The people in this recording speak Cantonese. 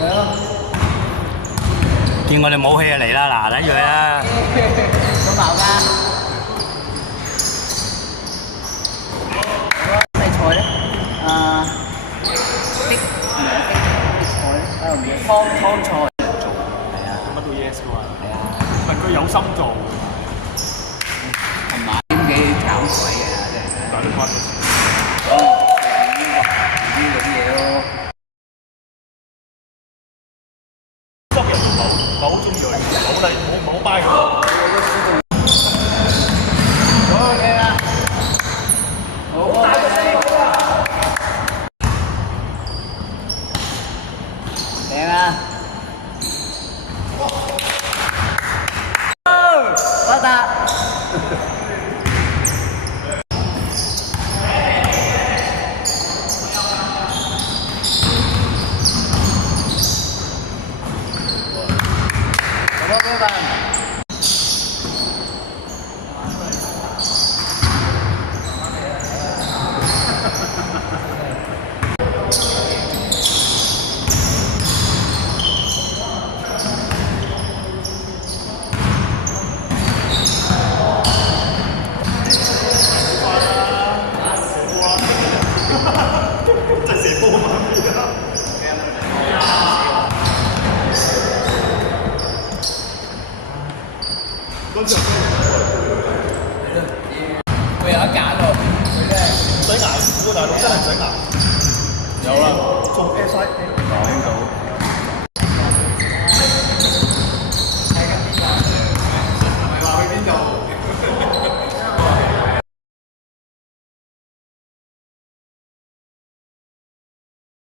係咯。見我哋武器就嚟啦，嗱睇住佢啦。有矛㗎。咩菜咧？碧菜咧，唔係湯菜。係啊。乜都 yes 㗎嘛。係啊。問佢有心做。同埋點幾炒水嘅真係。大啲關。呢嗰啲嘢咯。執人都唔係好中意佢，冇 buy 佢。好嘅啦，好大個聲靚啊！發達。真係射波嘛！嗰場佢有得揀喎，佢真係唔使捱，大陸真係唔使捱。有啦，從 SI 講到。